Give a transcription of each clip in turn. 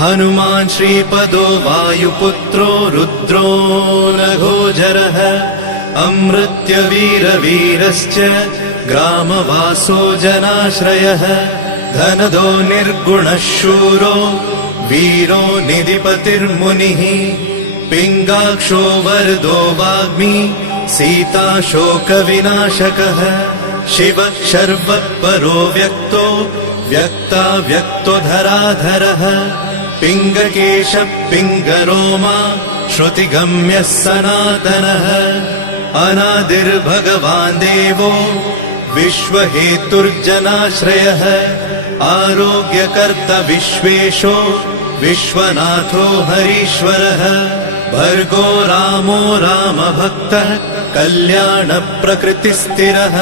हनुमान् श्रीपदो वायुपुत्रो रुद्रो नघोजरः अमृत्यवीरवीरश्च ग्रामवासो जनाश्रयः धनदो निर्गुणः शूरो वीरो निधिपतिर्मुनिः पिङ्गाक्षो वरदो वाग्मी सीताशोकविनाशकः शिवः शर्वः परो व्यक्तो व्यक्ताव्यक्तो धराधरः पिङ्गकेशः पिङ्गरोमा श्रुतिगम्यः सनातनः अनादिर्भगवान् देवो विश्वहेतुर्जनाश्रयः आरोग्यकर्ता विश्वेशो विश्वनाथो हरीश्वरः भर्गो रामो रामभक्तः कल्याणप्रकृतिस्थिरः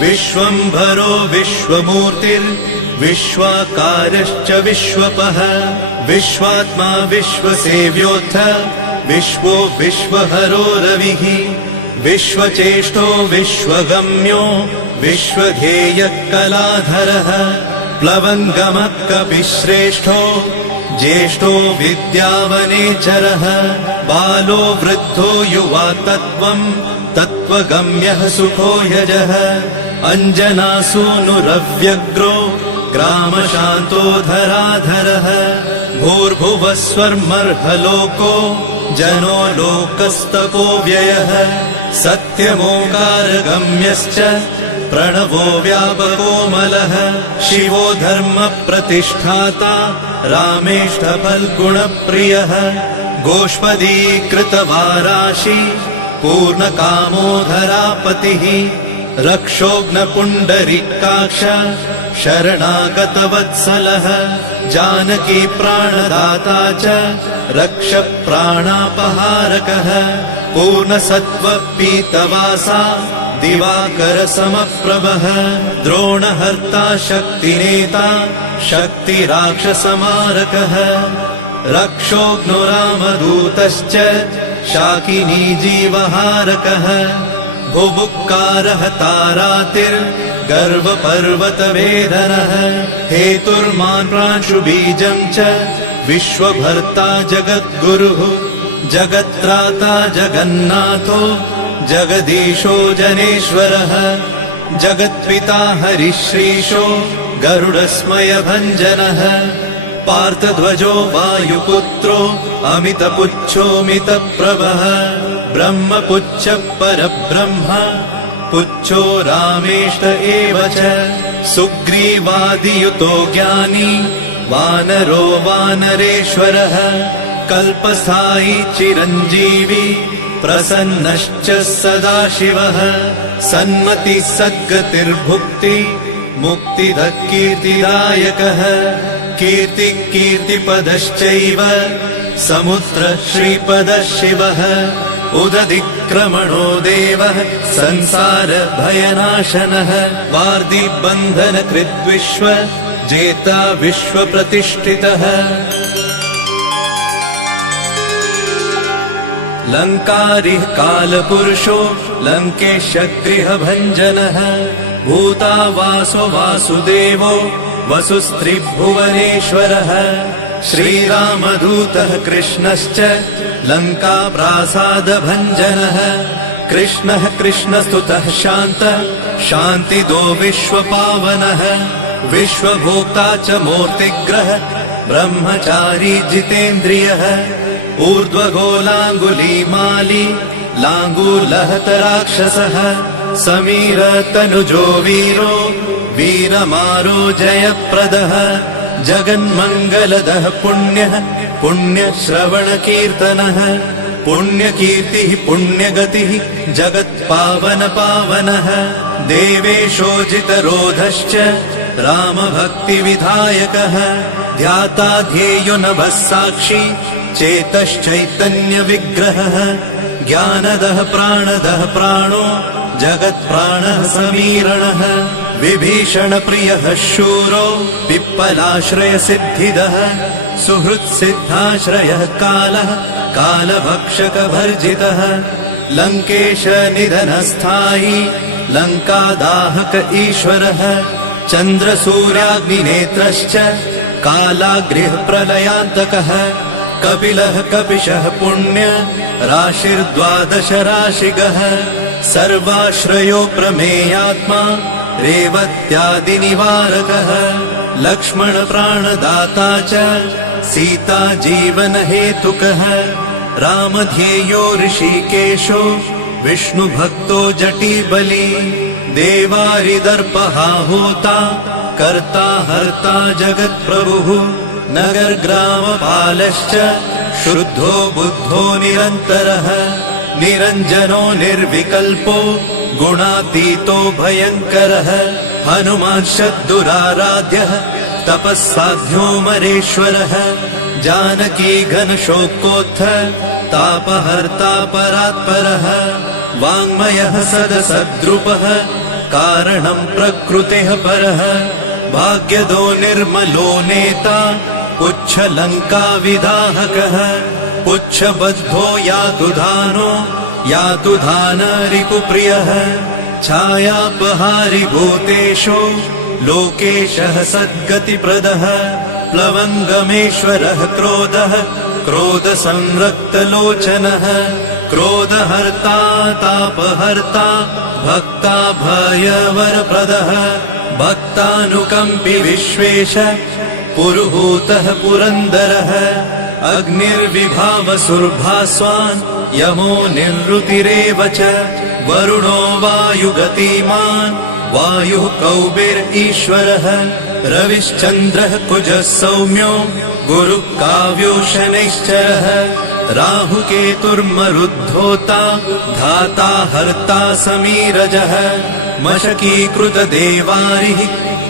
विश्वम्भरो विश्वमूर्तिर्विश्वाकारश्च विश्वपः विश्वात्मा विश्वसेव्योऽथ विश्वो विश्वहरो रविः विश्वचेष्टो विश्वगम्यो विश्वध्येयः कलाधरः प्लवङ्गमः कपिश्रेष्ठो ज्येष्ठो विद्यावनेचरः बालो वृद्धो युवा तत्त्वगम्यः सुखो यजः अञ्जनासूनुरव्यग्रो ग्रामशान्तो धराधरः भूर्भुवः स्वर्मर्हलोको जनो लोकस्तपो व्ययः सत्यमोङ्कारगम्यश्च प्रणवो व्यापकोमलः शिवो धर्मप्रतिष्ठाता रामेष्ठफल्गुणप्रियः गोष्पदीकृतवाराशि पूर्णकामोधरापतिः रक्षोघ्नपुण्डरीकाक्ष शरणागतवत्सलः जानकी प्राणदाता च रक्षप्राणापहारकः पूर्णसत्त्वपीतवासा दिवाकरसमप्रभः द्रोणहर्ता शक्तिनेता शक्तिराक्षसमारकः रक्षोघ्नो रामदूतश्च शाकिनी जीवहारकः भुभुक्कारः तारातिर्गर्वपर्वतवेदनः हेतुर्मान् प्रांशुबीजं च विश्वभर्ता जगद्गुरुः जगत्त्राता जगन्नाथो जगदीशो जनेश्वरः जगत्पिता हरिश्रीशो गरुडस्मयभञ्जनः पार्थध्वजो वायुपुत्रो अमितपुच्छोऽमितप्रभः ब्रह्मपुच्छः परब्रह्म पुच्छो रामेष्ट एव च सुग्रीवादियुतो ज्ञानी वानरो वानरेश्वरः कल्पस्थायी चिरञ्जीवी प्रसन्नश्च सदाशिवः सन्मति सद्गतिर्भुक्ति मुक्तिदः कीर्तिदायकः कीर्तिपदश्चैव समुद्र श्रीपदः शिवः उदधिक्रमणो देवः संसार भयनाशनः वार्धिबन्धनकृद्विश्व जेता विश्वप्रतिष्ठितः लङ्कारिः कालपुरुषो लङ्केशगृहभञ्जनः भूतावासो वासुदेवो वसुस्त्रिभुवनेश्वरः श्रीरामदूतः कृष्णश्च लङ्काप्रासादभञ्जनः कृष्णः कृष्णस्तुतः शान्तः शान्तिदो विश्वपावनः विश्वभोक्ता च मूर्तिग्रह ब्रह्मचारी जितेन्द्रियः ऊर्ध्वगोलाङ्गुलीमाली लाङ्गूलहतराक्षसः समीरतनुजो वीरो वीरमारो जयप्रदः जगन्मङ्गलदः पुण्यः पुण्यश्रवणकीर्तनः पुण्यकीर्तिः पुण्यगतिः जगत्पावनपावनः देवेशोजितरोधश्च रामभक्तिविधायकः ध्याता ध्येयो नभः साक्षी चेतश्चैतन्यविग्रहः ज्ञानदः प्राणदः प्राणो जगत्प्राणः समीरणः विभीषणप्रियः शूरो पिप्पलाश्रयसिद्धिदः सुहृत्सिद्धाश्रयः कालः कालभक्षकभर्जितः लङ्केशनिधनस्थायी लङ्कादाहक ईश्वरः चन्द्रसूर्याग्निनेत्रश्च कालाग्निः प्रलयान्तकः कपिलः कपिशः पुण्य राशिर्द्वादश राशिगः सर्वाश्रयो प्रमेयात्मा रेवत्यादिनिवारकः लक्ष्मण प्राणदाता च सीता जीवन हेतुकः रामध्येयो ऋषिकेशो विष्णुभक्तो जटिबली देवारिदर्पहा होता कर्ता हर्ता जगत्प्रभुः नगरग्रामपालश्च शुद्धो बुद्धो निरन्तरः निरञ्जनो निर्विकल्पो गुणातीतो भयङ्करः हनुमान्शद्दुराराध्यः तपस्साध्यो मरेश्वरः जानकी घनशोकोत्थ तापहर्ता परात्परः वाङ्मयः सदसद्रुपः कारणं प्रकृतेः परः भाग्यदो निर्मलो नेता पुच्छलङ्काविदाहकः पुच्छबद्धो यातु धानो यातु धान रिपुप्रियः छायापहारि भूतेषु लोकेशः सद्गतिप्रदः प्लवङ्गमेश्वरः क्रोधः क्रोधसंरक्तलोचनः क्रोधहर्ता तापहर्ता भक्ता भयवरप्रदः भक्तानुकम्पि विश्वेश पुरुहूतः पुरन्दरः अग्निर्विभावसुर्भास्वान् यमो निरृतिरेव च वरुणो वायुगतिमान् वायुः कौबेर्ईश्वरः रविश्चन्द्रः कुजः सौम्यो गुरुः काव्यो शनैश्चरः राहुकेतुर्मरुद्धोता धाता हर्ता समीरजः मशकीकृतदेवारिः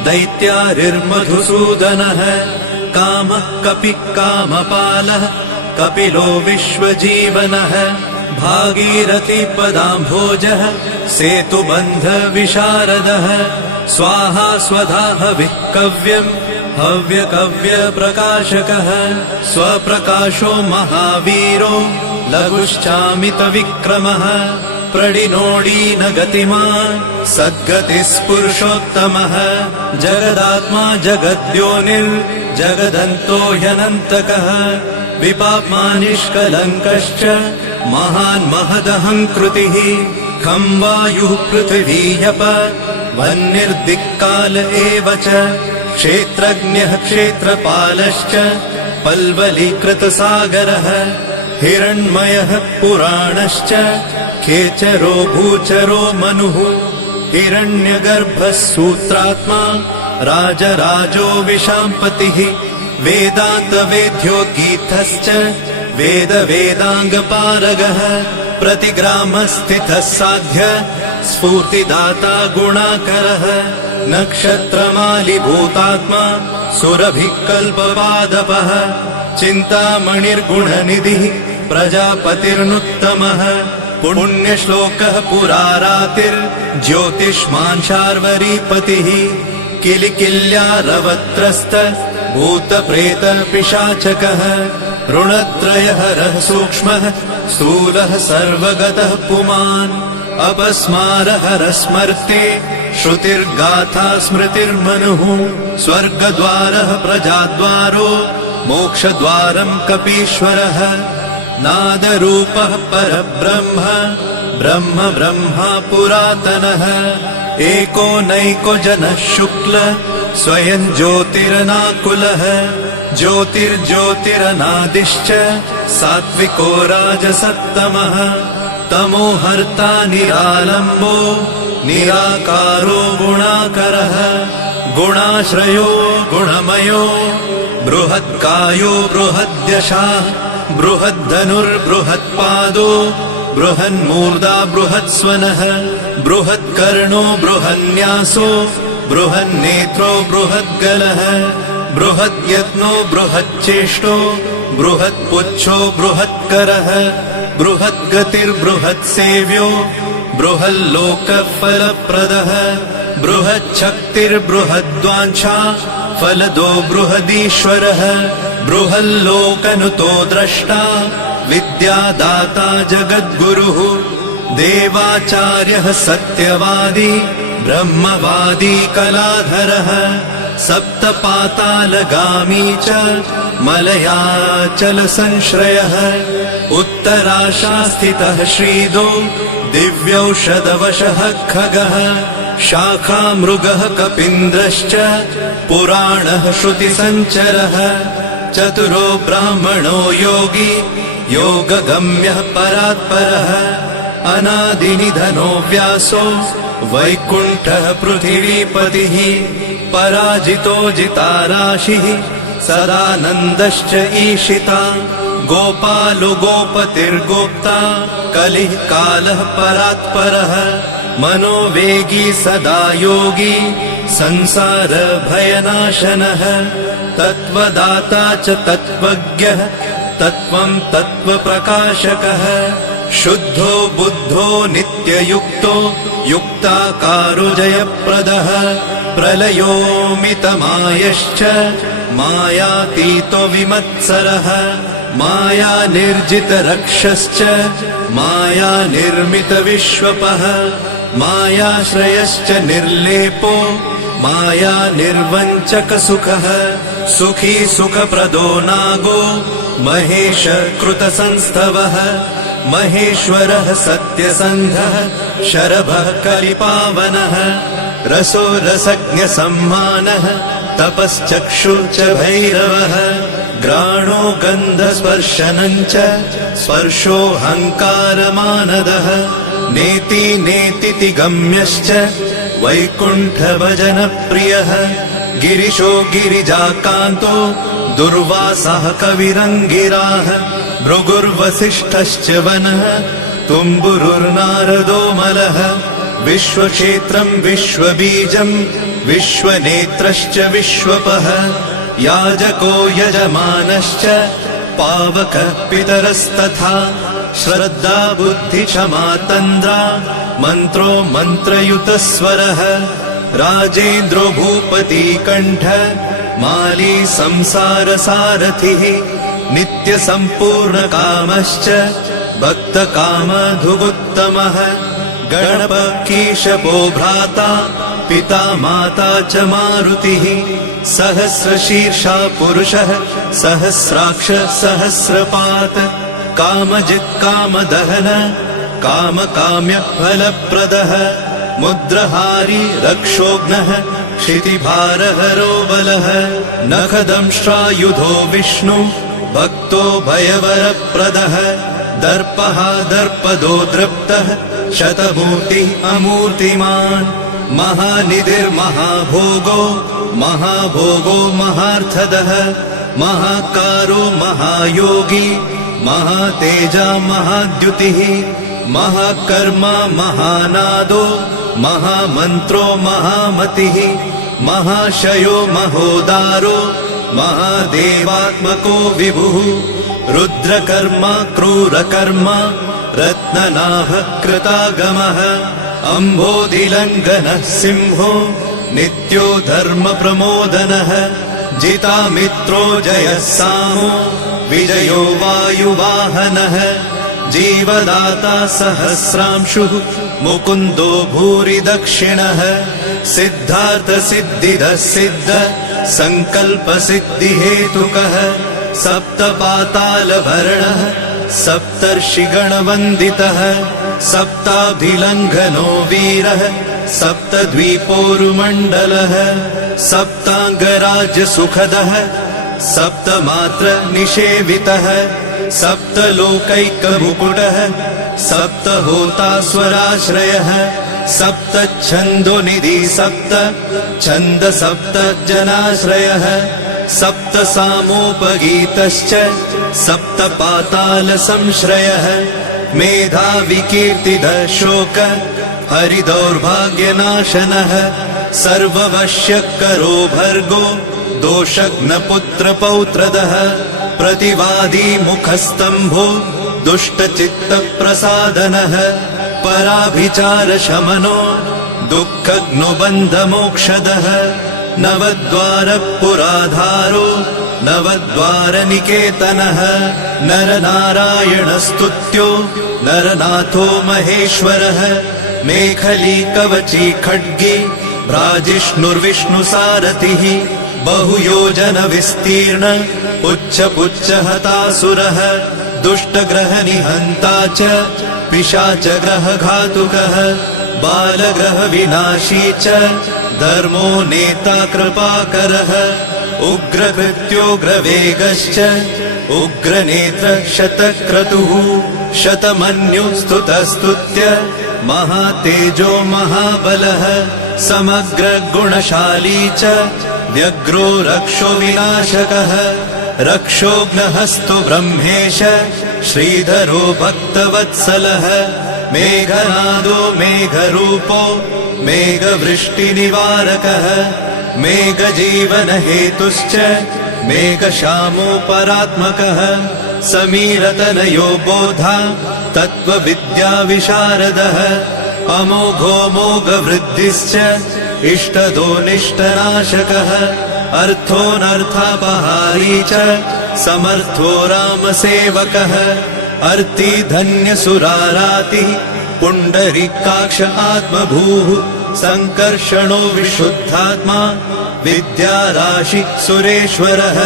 दैत्यारिर्मधुसूदनः कामः कपिः कामपालः कपिलो विश्वजीवनः भागीरथीपदाम्भोजः सेतुबन्धविशारदः स्वाहा स्वधा हविः कव्यम् हव्यकव्यप्रकाशकः स्वप्रकाशो महावीरो लघुश्चामितविक्रमः प्रडिनोडीन गतिमान् सद्गतिस्पुरुषोत्तमः जगदात्मा जगद्योनिर्जगदन्तो ह्यनन्तकः विपाप्मानिष्कलङ्कश्च महान् महदहङ्कृतिः खं वायुः पृथिवीयप वह्निर्दिक्काल एव च क्षेत्रज्ञः क्षेत्रपालश्च पल्वलीकृतसागरः हिरण्मयः पुराणश्च खेचरो भूचरो मनुः हिरण्यगर्भः सूत्रात्मा राजराजो विशाम्पतिः वेदान्तवेद्योद्गीतश्च वेदवेदाङ्गपारगः प्रतिग्रामस्थितः साध्य स्फूर्तिदाता गुणाकरः नक्षत्रमालिभूतात्मा सुरभिकल्पपादपः चिन्तामणिर्गुणनिधिः प्रजापतिर्नुत्तमः पुण्यश्लोकः पुरारातिर्ज्योतिष्मान् शार्वरीपतिः किलिकिल्यारवत्रस्त भूतप्रेतपिशाचकः ऋणत्रयहरः सूक्ष्मः स्थूलः सर्वगतः पुमान् अपस्मारहरः स्मर्ते श्रुतिर्गाथा स्मृतिर्मनुः स्वर्गद्वारः प्रजाद्वारो मोक्षद्वारम् कपीश्वरः नादरूपः परब्रह्म ब्रह्म ब्रह्मा पुरातनः एको नैको जनः शुक्ल स्वयं ज्योतिरनाकुलः ज्योतिर्ज्योतिरनादिश्च सात्विको राजसत्तमः तमोहर्ता निरालम्बो निराकारो गुणाकरः गुणाश्रयो गुणमयो बृहत्कायो बृहद्यशाः बृहद्धनुर्बृहत्पादो बृहन्मूर्धा बृहत्स्वनः बृहत्कर्णो बृहन्यासो बृहन्नेत्रो बृहद्गलः बृहद्यत्नो बृहच्चेष्टो बृहत्पुच्छो बृहत्करः बृहद्गतिर्बृहत्सेव्यो बृहल्लोकफलप्रदः बृहच्छक्तिर्बृहद्वाञ्छा फलदो बृहदीश्वरः बृहल्लोकनुतो द्रष्टा विद्यादाता जगद्गुरुः देवाचार्यः सत्यवादी ब्रह्मवादी कलाधरः सप्तपातालगामी च मलयाचलसंश्रयः उत्तराशास्थितः श्रीदो दिव्यौषधवशः खगः शाखामृगः कपीन्द्रश्च पुराणः श्रुतिसञ्चरः चतुरो ब्राह्मणो योगी योगगम्यः परात्परः अनादिनिधनो व्यासो वैकुण्ठः पृथिवीपतिः पराजितो जिताराशिः सदानन्दश्च ईशिता गोपालो गोपतिर्गोप्ता कलिः कालः परात्परः मनोवेगी सदा योगी संसारभयनाशनः तत्त्वदाता च तत्त्वज्ञः तत्त्वं तत्त्वप्रकाशकः शुद्धो बुद्धो नित्ययुक्तो युक्ताकारो जयप्रदः प्रलयोमितमायश्च मायातीतो विमत्सरः मायानिर्जितरक्षश्च मायानिर्मितविश्वपः मायाश्रयश्च निर्लेपो मायानिर्वञ्चकसुखः सुखी सुखप्रदो नागो महेश कृतसंस्तवः महेश्वरः सत्यसन्धः शरभः कलिपावनः रसो रसज्ञसम्मानः तपश्चक्षु च भैरवः घ्राणो गन्धस्पर्शनं च स्पर्शोऽहङ्कारमानदः नेति नेतिति गम्यश्च वैकुण्ठभजनप्रियः गिरिशो गिरिजाकान्तो दुर्वासः कविरङ्गिराः भृगुर्वसिष्ठश्च वनः तुम्बुरुर्नारदो मलः विश्वक्षेत्रं विश्वबीजं विश्वनेत्रश्च विश्वपः याजको यजमानश्च पावकः पितरस्तथा श्रद्धा बुद्धिक्षमा तन्द्रा मन्त्रो मन्त्रयुतस्वरः राजेन्द्रो भूपतिकण्ठ माली संसारसारथिः नित्यसम्पूर्णकामश्च भक्तकामधुगुत्तमः गणपकीशपो भ्राता पिता माता च मारुतिः सहस्रशीर्षा पुरुषः सहस्राक्ष सहस्रपात् कामजित् कामदहन कामकाम्यफलप्रदः मुद्रहारी रक्षोघ्नः क्षितिभारहरो बलः नखदंष्ट्रायुधो विष्णु भक्तो भयवरप्रदः दर्पः दर्पदो दृप्तः शतमूर्तिः अमूर्तिमान् महानिधिर्महाभोगो महाभोगो महार्थदः महाकारो महायोगी महातेजा महाद्युतिः महाकर्मा महानादो महामन्त्रो महामतिः महाशयो महोदारो महादेवात्मको विभुः रुद्रकर्मा क्रूरकर्मा रत्ननाभः कृतागमः अम्भोधिलङ्घनः सिंहो नित्यो धर्मप्रमोदनः जितामित्रो जयः सामो विजयो वायुवाहनः जीवदाता सहस्रांशुः मुकुन्दो भूरि दक्षिणः सिद्धार्थसिद्धिदः सिद्ध सङ्कल्पसिद्धिहेतुकः सप्तपातालभरणः सप्तर्षिगणवन्दितः सप्ताभिलङ्घनो वीरः सप्तद्वीपोरुमण्डलः सप्ताङ्गराज्यसुखदः सप्तमात्र निषेवितः सप्तलोकैकमुकुटः सप्तहोतास्वराश्रयः सप्तच्छन्दोनिधि सप्त छन्द सप्तजनाश्रयः सप्तसामोपगीतश्च सप्तपातालसंश्रयः मेधाविकीर्तिदः शोक हरिदौर्भाग्यनाशनः सर्ववश्यकरो भर्गो दोषघ्नपुत्रपौत्रदः प्रतिवादी मुखस्तम्भो दुष्टचित्तप्रसादनः पराभिचारशमनो दुःखघ्नुबन्धमोक्षदः नवद्वारपुराधारो नवद्वारनिकेतनः नरनारायणस्तुत्यो नरनाथो महेश्वरः मेखली कवची खड्गी भ्राजिष्णुर्विष्णुसारथिः बहुयोजन विस्तीर्ण पुच्छपुच्छहतासुरः दुष्टग्रहनिहन्ता च पिशाचग्रहघातुकः बालग्रहविनाशी च धर्मो नेता कृपाकरः उग्रकृत्योग्रवेगश्च उग्रनेत्र शतक्रतुः शतमन्युस्तुतस्तुत्य महातेजो महाबलः समग्रगुणशाली च व्यग्रो रक्षो विनाशकः रक्षोघ्नहस्तो ब्रह्मेश श्रीधरो भक्तवत्सलः मेघनादो मेघरूपो मेघवृष्टिनिवारकः मेघजीवनहेतुश्च मेघश्यामो परात्मकः समीरतनयो बोधा तत्त्वविद्याविशारदः अमोघो मोघवृद्धिश्च इष्टदो निष्टनाशकः अर्थोऽनर्थापहारी च समर्थो रामसेवकः अर्तिधन्यसुरारातिः पुण्डरीकाक्ष आत्मभूः सङ्कर्षणो विशुद्धात्मा विद्याराशि सुरेश्वरः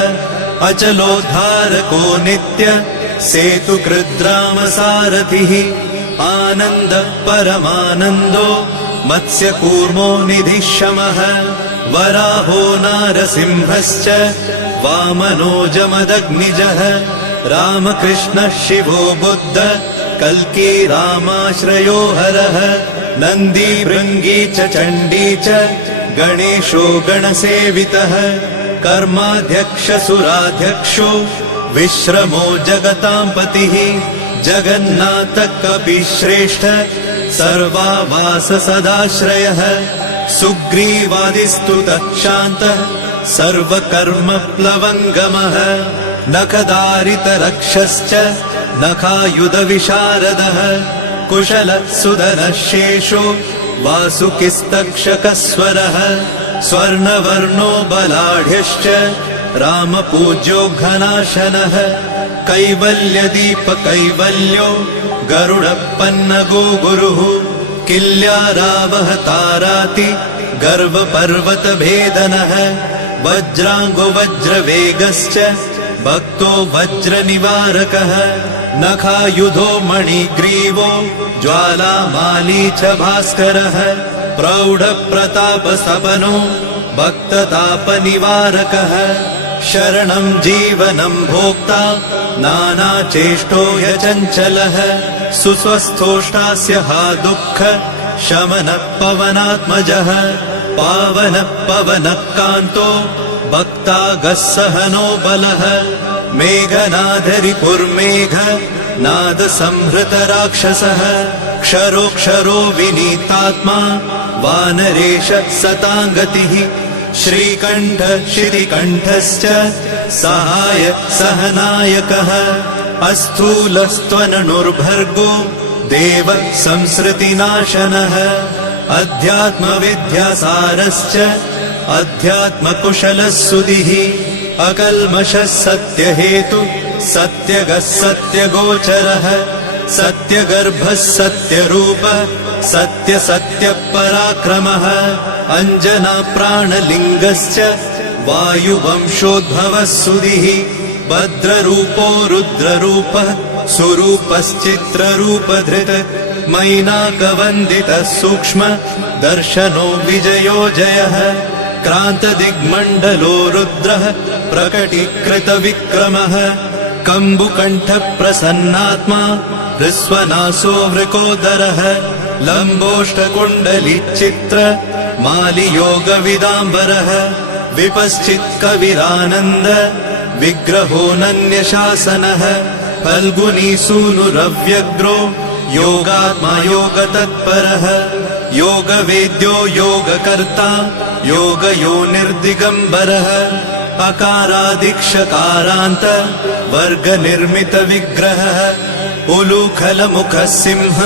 अचलोद्धारको नित्य सेतुकृद्रामसारथिः आनन्द परमानन्दो मत्स्यकूर्मो निधिशमः वराहो नारसिंहश्च वामनो जमदग्निजः रामकृष्ण शिवो बुद्ध कल्की रामाश्रयो हरः नन्दी भृङ्गी च चण्डी च गणेशो गणसेवितः कर्माध्यक्ष सुराध्यक्षो विश्रमो जगतां पतिः जगन्नाथ कपिश्रेष्ठ सर्वावास सदाश्रयः सुग्रीवादिस्तुतः शान्तः सर्वकर्मप्लवङ्गमः नखदारितरक्षश्च नखायुधविशारदः कुशलः सुधरः शेषो वासुकिस्तक्षकस्वरः स्वर्णवर्णो बलाढ्यश्च रामपूज्यो घनाशनः कैवल्यदीपकैवल्यो गरुडपन्नगो गुरुः किल्यारावहताराति गर्वपर्वतभेदनः वज्राङ्गो वज्रवेगश्च भक्तो वज्रनिवारकः नखायुधो मणिग्रीवो ज्वालामाली च भास्करः प्रौढप्रतापसपनो भक्ततापनिवारकः शरणं जीवनं भोक्ता नानाचेष्टो ह्यचञ्चलः सुस्वस्थोष्टास्य हा दुःख शमनः पवनात्मजः पावनः पवनः कान्तो भक्तागः सहनो बलः मेघनादरिपुर्मेघ नादसंहृत राक्षसः क्षरोक्षरो विनीतात्मा वानरेश सताङ्गतिः श्रीकण्ठ शितिकण्ठश्च सहाय सहनायकः अस्थूलस्त्वननुर्भर्गो देव संसृतिनाशनः अध्यात्मविद्यासारश्च अध्यात्मकुशलः सुधिः अकल्मषः सत्यहेतु सत्यगः सत्यगोचरः सत्यगर्भः सत्यरूपः सत्यसत्यपराक्रमः अञ्जनाप्राणलिङ्गश्च वायुवंशोद्भवः सुधिः भद्ररूपो रुद्ररूपः सुरूपश्चित्ररूपधृत् मैनाकवन्दितः सूक्ष्म दर्शनो विजयो जयः क्रान्तदिग्मण्डलो रुद्रः प्रकटीकृतविक्रमः कम्बुकण्ठप्रसन्नात्मा हृस्वनासो वृकोदरः लम्बोष्ठकुण्डलिचित्र मालियोगविदाम्बरः विपश्चित्कविरानन्द विग्रहोऽनन्यशासनः फल्गुनीसूनुरव्यग्रो योगात्मा योगतत्परः योगवेद्यो योगकर्ता योगयोनिर्दिगम्बरः अकारादिक्षकारान्त वर्गनिर्मितविग्रहः उलूखलमुखः सिंह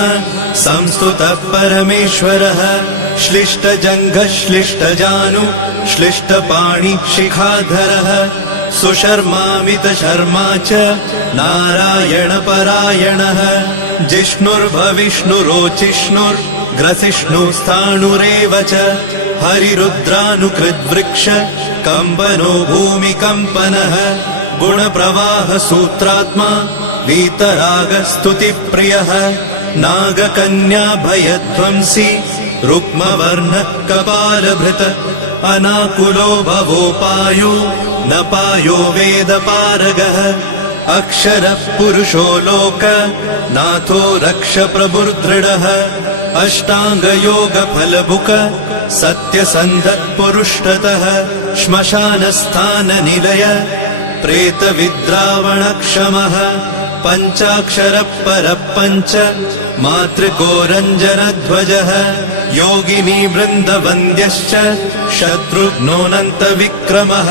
संस्तुतः परमेश्वरः श्लिष्टजङ्घः श्लिष्टजानु श्लिष्टपाणि शिखाधरः सुशर्मामितशर्मा च नारायणपरायणः जिष्णुर्भविष्णुरोचिष्णुर्ग्रसिष्णुस्थाणुरेव च हरिरुद्रानुकृद्वृक्ष कम्पनो भूमिकम्पनः गुणप्रवाह सूत्रात्मा वीतरागस्तुतिप्रियः नागकन्या भयध्वंसी रुक्मवर्णः कपालभृत अनाकुलो भवोपायो न पायो वेदपारगः अक्षरः पुरुषो लोक नाथो रक्ष प्रभुर्दृढः अष्टाङ्गयोगफलभुक सत्यसन्धत्पुरुष्टतः श्मशानस्थाननिलय प्रेतविद्रावणक्षमः पञ्चाक्षरः परः पञ्च मातृकोरञ्जनध्वजः योगिनी वृन्दवन्द्यश्च शत्रुघ्नोऽनन्तविक्रमः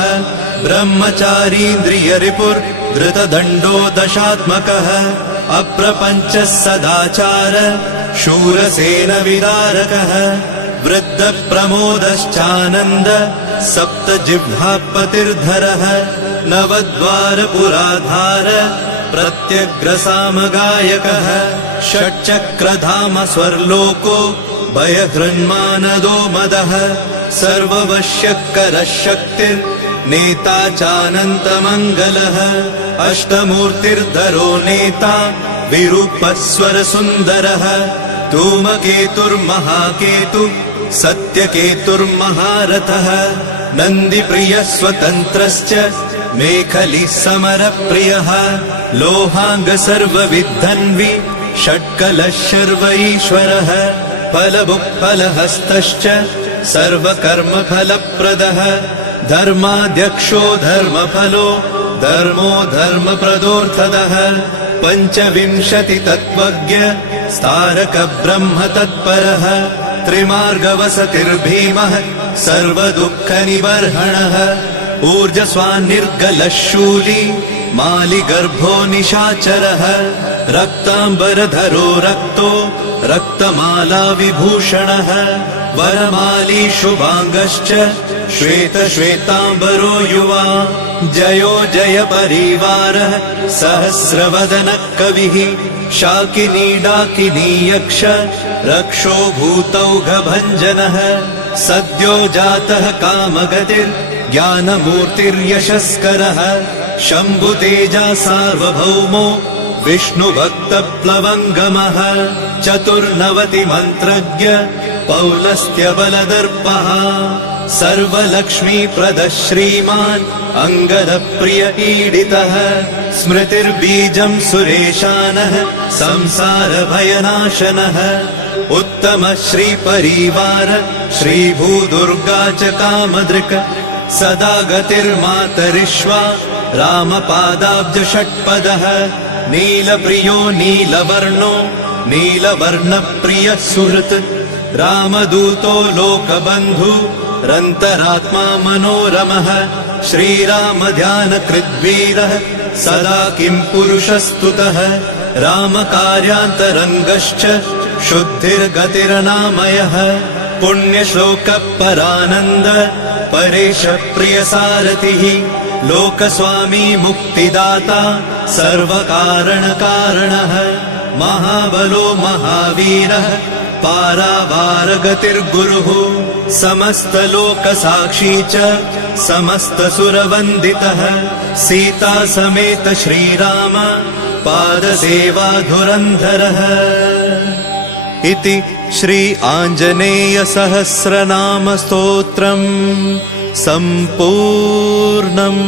ब्रह्मचारीन्द्रियरिपुर्धृतदण्डो दशात्मकः अप्रपञ्चः सदाचार शूरसेनविदारकः वृद्धप्रमोदश्चानन्द सप्तजिह्वापतिर्धरः नवद्वारपुराधार प्रत्यग्रसामगायकः षट्चक्रधाम स्वर्लोको भयहृन्मानदो मदः सर्ववश्यकरः शक्तिर्नेता चानन्तमङ्गलः अष्टमूर्तिर्धरो नेता विरूपस्वरसुन्दरः धूमकेतुर्महाकेतु सत्यकेतुर्महारथः नन्दिप्रियः स्वतन्त्रश्च मेखली समरप्रियः लोहाङ्ग सर्वविद्धन्वि षट्कलः शर्व ईश्वरः फलभुक्फलहस्तश्च सर्वकर्मफलप्रदः धर्माध्यक्षो धर्मफलो धर्मो धर्मप्रदोऽर्थदः पञ्चविंशति तत्त्वज्ञ स्तारक ब्रह्म तत्परः त्रिमार्गवसतिर्भीमः सर्वदुःखनिबर्हणः ऊर्जस्वान्निर्गलः शूली मालिगर्भो निशाचरः रक्ताम्बरधरो रक्तो रक्तमाला विभूषणः वरमाली शुभाङ्गश्च श्वेतश्वेताम्बरो युवा जयो जय परिवारः सहस्रवदनः कविः शाकिनी डाकिनी यक्ष रक्षो भूतौघभञ्जनः सद्यो जातः कामगतिर्ज्ञानमूर्तिर्यशस्करः शम्भुतेजा सार्वभौमो विष्णुभक्तप्लवङ्गमः चतुर्नवति मन्त्रज्ञ पौलस्त्यबलदर्पः सर्वलक्ष्मीप्रदः श्रीमान् अङ्गदप्रिय ईडितः स्मृतिर्बीजं सुरेशानः संसारभयनाशनः उत्तमः श्रीपरिवार श्रीभूदुर्गा च कामदृक् सदा गतिर्मातरिष्वा रामपादाब्जषट्पदः नीलप्रियो नीलवर्णो नीलवर्णप्रियः सुहृत् रामदूतो लोकबन्धु रन्तरात्मा मनोरमः श्रीरामध्यानकृद्वीरः सदा किं पुरुषस्तुतः रामकार्यान्तरङ्गश्च शुद्धिर्गतिरनामयः पुण्यश्लोकपरानन्द परेशप्रियसारथिः लोकस्वामी मुक्तिदाता सर्वकारणकारणः महाबलो महावीरः पारावारगतिर्गुरुः समस्तलोकसाक्षी च समस्तसुरवन्दितः सीता समेत श्रीराम पादसेवाधुरन्धरः इति श्री आञ्जनेय सहस्रनाम स्तोत्रम् सम्पूर्णम्।